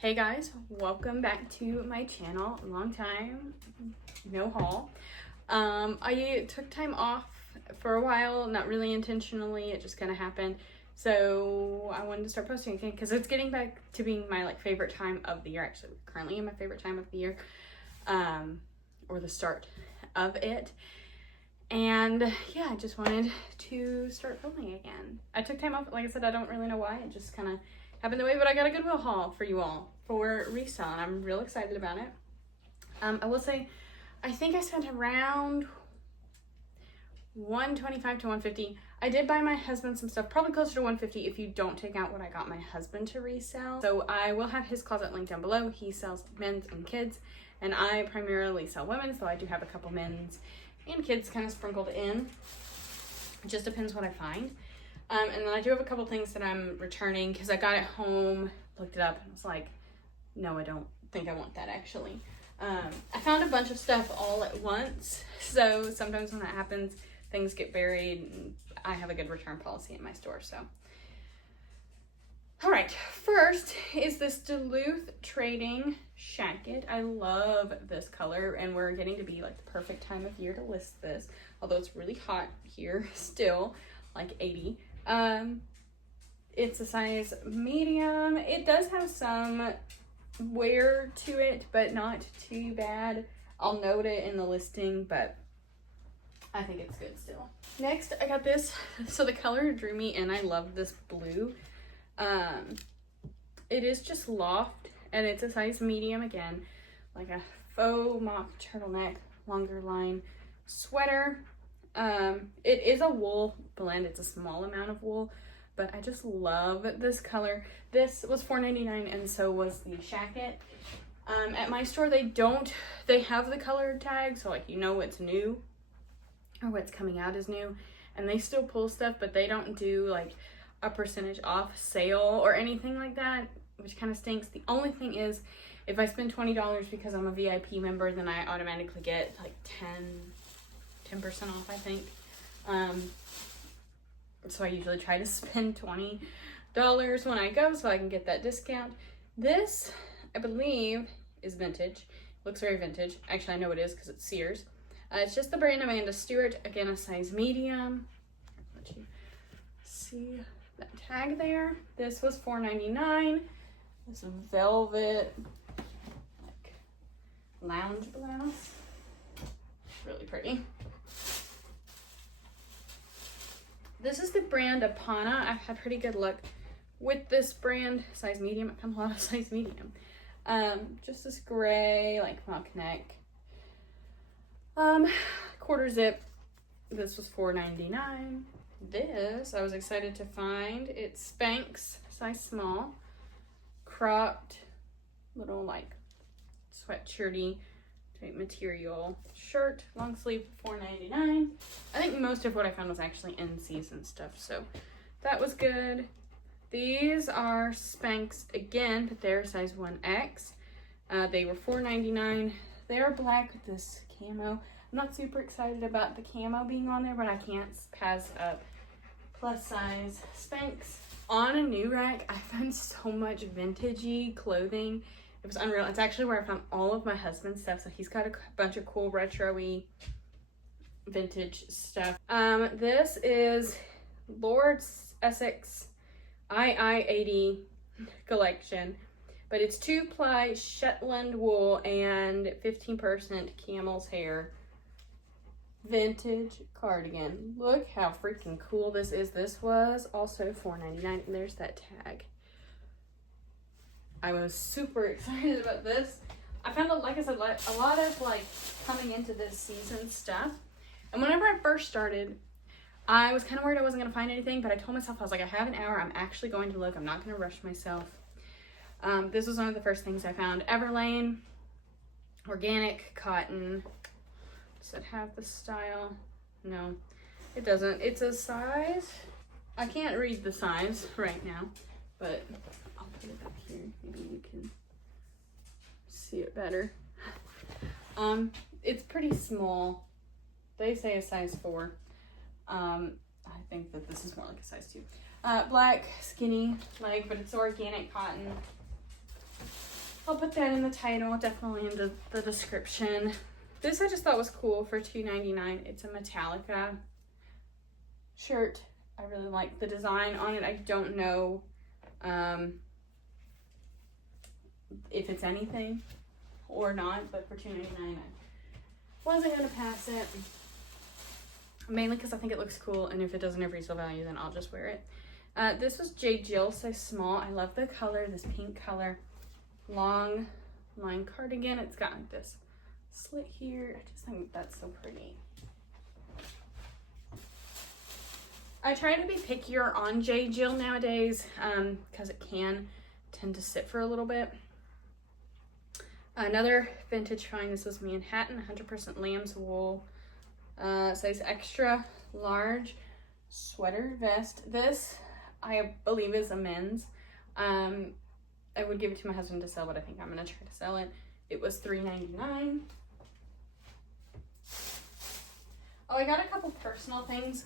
Hey guys, welcome back to my channel. Long time, no haul. I took time off for a while, not really intentionally, it just kind of happened. So I wanted to start posting again because it's getting back to being my favorite time of the year. Actually, currently in my favorite time of the year, or the start of it. And yeah, I just wanted to start filming again. I took time off, like I said, I don't really know why. It just kind of happened the way, but I got a Goodwill haul for you all for resale, and I'm real excited about it. I will say, I think I spent around $125 to $150. I did buy my husband some stuff, probably closer to $150 if you don't take out what I got my husband to resell. So I will have his closet linked down below. He sells men's and kids, and I primarily sell women's, so I do have a couple men's and kids kind of sprinkled in. It just depends what I find. And then I do have a couple things that I'm returning because I got it home, looked it up, and was like, no, I don't think I want that actually. I found a bunch of stuff all at once, so sometimes when that happens, things get buried, and I have a good return policy at my store, so. All right, first is this Duluth Trading Shacket. I love this color, and we're getting to be like the perfect time of year to list this, although it's really hot here still, like 80. It's a size medium. It does have some wear to it, but not too bad. I'll note it in the listing, but I think it's good still. Next, I got this. So the color drew me in. I love this blue. It is just loft, and it's a size medium again, like a faux mock turtleneck, longer line sweater. It is a wool blend. It's a small amount of wool, but I just love this color. This was $4.99, and so was the shacket. At my store, they have the color tag, so like you know what's new or what's coming out is new, and they still pull stuff, but they don't do like a percentage off sale or anything like that, which kind of stinks. The only thing is, if I spend $20 because I'm a VIP member, then I automatically get like 10% off, I think. So I usually try to spend $20 when I go so I can get that discount. This, I believe, is vintage. Looks very vintage. Actually, I know it is because it's Sears. It's just the brand Amanda Stewart. Again, a size medium. Let you see that tag there. This was $4.99. This velvet like lounge blouse. Really pretty. This is the brand Apana. I've had pretty good luck with this brand. Size medium. I found a lot of size medium. Just this gray, like mock neck. Quarter zip. This was $4.99. This, I was excited to find. It's Spanx, size small. Cropped, little like sweatshirty material shirt, long sleeve, $4.99. I think most of what I found was actually in season stuff, so that was good. These are Spanx again, but they're size 1X. They were $4.99. They're black with this camo. I'm not super excited about the camo being on there, but I can't pass up plus size Spanx. On a new rack, I found so much vintagey clothing. It was unreal. It's actually where I found all of my husband's stuff. So he's got a bunch of cool retro-y vintage stuff. This is Lord's Essex II-80 collection, but it's 2-ply Shetland wool and 15% camel's hair vintage cardigan. Look how freaking cool this is. This was also $4.99, and there's that tag. I was super excited about this. I found, like I said, a lot of like coming into this season stuff. And whenever I first started, I was kind of worried I wasn't going to find anything, but I told myself, I was like, I have an hour. I'm actually going to look. I'm not going to rush myself. This was one of the first things I found. Everlane, organic cotton. Does it have the style? No, it doesn't. It's a size. I can't read the size right now, but I'll put it up here. Maybe you can see it better. It's pretty small. They say a size 4. I think that this is more like a size 2. Black, skinny leg, but it's organic cotton. I'll put that in the title, definitely in the description. This I just thought was cool for $2.99. It's a Metallica shirt. I really like the design on it. I don't know if it's anything or not, but for $2.99 I wasn't gonna pass it. Mainly because I think it looks cool, and if it doesn't have resale value, then I'll just wear it. This was J. Jill, size small. I love the color, this pink color. Long line cardigan. It's got like this slit here. I just think that's so pretty. I try to be pickier on J. Jill nowadays because it can tend to sit for a little bit. Another vintage find. This was Manhattan, 100% lamb's wool, size extra large sweater vest. This I believe is a men's. I would give it to my husband to sell, but I think I'm gonna try to sell it. It was $3.99. Oh, I got a couple personal things.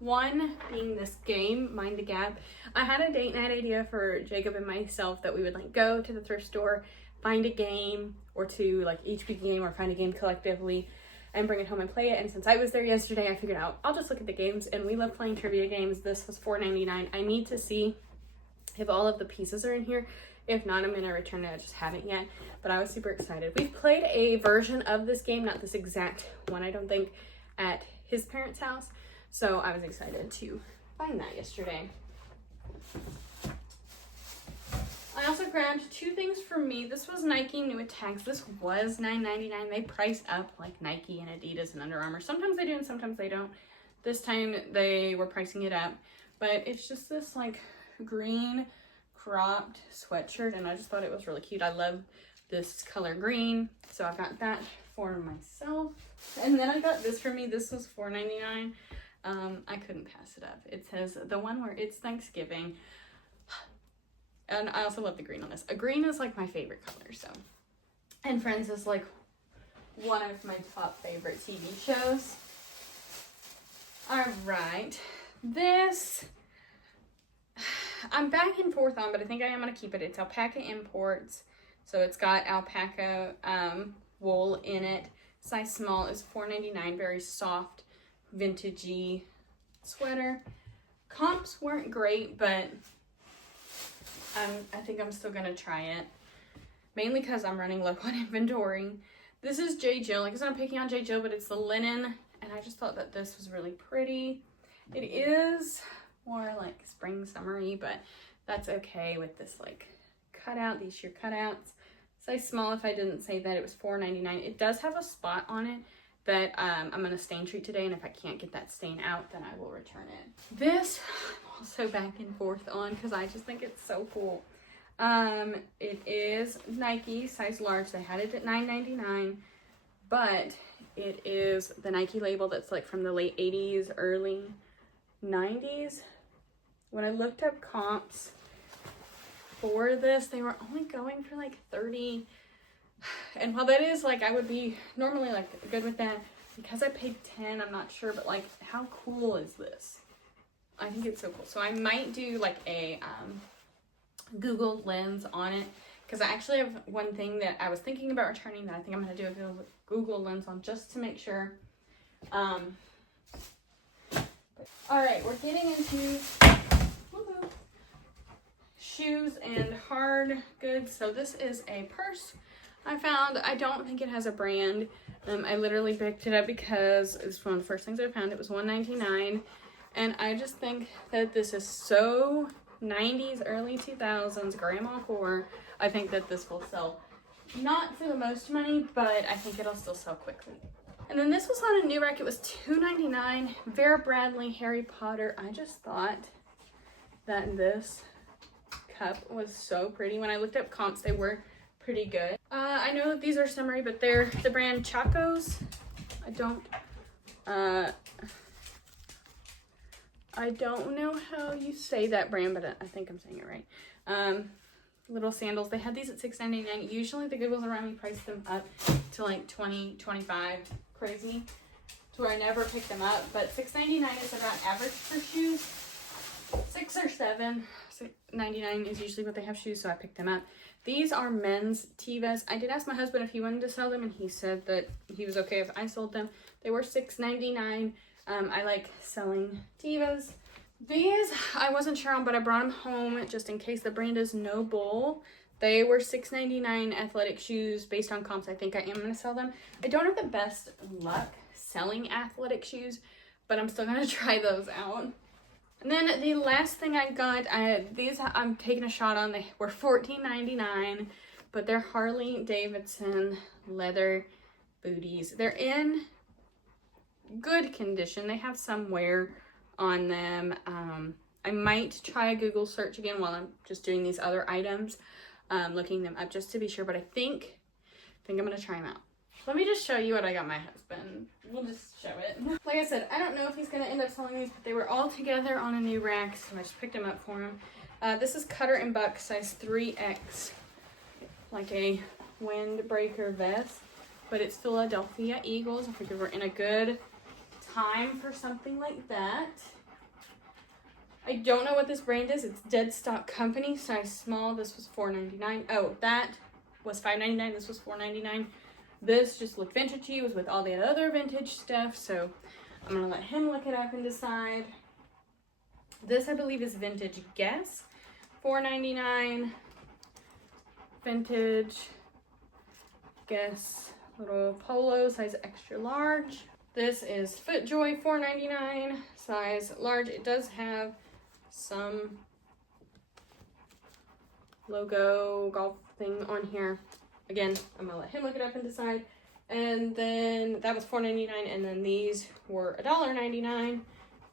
One being this game, Mind the Gap. I had a date night idea for Jacob and myself that we would like go to the thrift store, find a game or two, like each pick a game or find a game collectively and bring it home and play it. And since I was there yesterday, I figured out I'll just look at the games, and we love playing trivia games. This was $4.99. I need to see if all of the pieces are in here. If not, I'm gonna return it. I just haven't yet, but I was super excited. We've played a version of this game, not this exact one, I don't think, at his parents' house. So I was excited to find that yesterday. I also grabbed two things for me. This was Nike new with tags. This was $9.99. They price up like Nike and Adidas and Under Armour. Sometimes they do and sometimes they don't. This time they were pricing it up, but it's just this like green cropped sweatshirt, and I just thought it was really cute. I love this color green, so I got that for myself. And then I got this for me. This was $4.99. I couldn't pass it up. It says the one where it's Thanksgiving, and I also love the green on this. A green is like my favorite color, so. And Friends is like one of my top favorite TV shows. All right, this I'm back and forth on, but I think I am going to keep it. It's Alpaca Imports. So it's got alpaca wool in it. Size small is $4.99. Very soft, vintagey sweater. Comps weren't great, but I think I'm still going to try it. Mainly because I'm running low on inventory. This is J. Jill. Like I said, I'm picking on J. Jill, but it's the linen. And I just thought that this was really pretty. It is more like spring summery, but that's okay with this like cutout, these sheer cutouts. Size small, if I didn't say that, it was $4.99. It does have a spot on it that I'm going to stain treat today, and if I can't get that stain out, then I will return it. This I'm also back and forth on because I just think it's so cool. It is Nike, size large. They had it at $9.99, but it is the Nike label that's like from the late 80s, early 90s. When I looked up comps for this, they were only going for like 30. And while that is like, I would be normally like good with that, because I paid 10, I'm not sure, but like how cool is this? I think it's so cool. So I might do like a Google lens on it, because I actually have one thing that I was thinking about returning that I think I'm going to do a Google lens on just to make sure. All right, we're getting into shoes and hard goods. So this is a purse I found. I don't think it has a brand. I literally picked it up because it's one of the first things I found. It was $1.99, and I just think that this is so 90s, early 2000s grandma core. I think that this will sell, not for the most money, but I think it'll still sell quickly. And then this was on a new rack. It was $2.99. Vera Bradley, Harry Potter. I just thought that this cup was so pretty. When I looked up comps, they were pretty good. I know that these are summery, but they're the brand Chacos. I don't know how you say that brand, but I think I'm saying it right. Little sandals. They had these at $6.99. Usually the Goodwills around me price them up to like $20, $25, crazy, to where I never pick them up. But $6.99 is about average for shoes. $6 or $7.99 is usually what they have shoes, so I picked them up. These are men's Tevas. I did ask my husband if he wanted to sell them, and he said that he was okay if I sold them. They were $6.99. I like selling Tevas. These I wasn't sure on, but I brought them home just in case. The brand is No Bull. They were $6.99 athletic shoes based on comps. I think I am going to sell them. I don't have the best luck selling athletic shoes, but I'm still going to try those out. And then the last thing I got, these I'm taking a shot on. They were $14.99, but they're Harley Davidson leather booties. They're in good condition. They have some wear on them. I might try a Google search again while I'm just doing these other items, looking them up just to be sure, but I think I'm gonna try them out. Let me just show you what I got my husband. We'll just show it. Like I said, I don't know if he's gonna end up selling these, but they were all together on a new rack, so I just picked them up for him. This is Cutter and Buck, size 3X, like a windbreaker vest, but it's Philadelphia Eagles. I figured we're in a good time for something like that. I don't know what this brand is. It's Dead Stock Company, size small. This was $4.99. Oh, that was $5.99. This was $4.99. This just looked vintagey. It was with all the other vintage stuff, so I'm gonna let him look it up and decide. This, I believe, is Vintage Guess, $4.99. Vintage Guess little polo, size extra large. This is FootJoy, $4.99, size large. It does have some logo golf thing on here. Again, I'm gonna let him look it up and decide. And then that was $4.99, and then these were $1.99.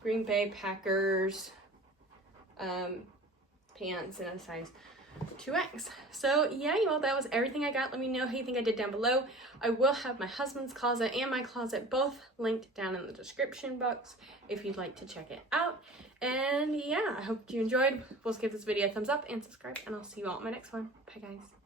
Green Bay Packers pants in a size 2X. So yeah, you all, that was everything I got. Let me know how you think I did down below. I will have my husband's closet and my closet both linked down in the description box if you'd like to check it out. And yeah, I hope you enjoyed. Please give this video a thumbs up and subscribe, and I'll see you all in my next one. Bye guys.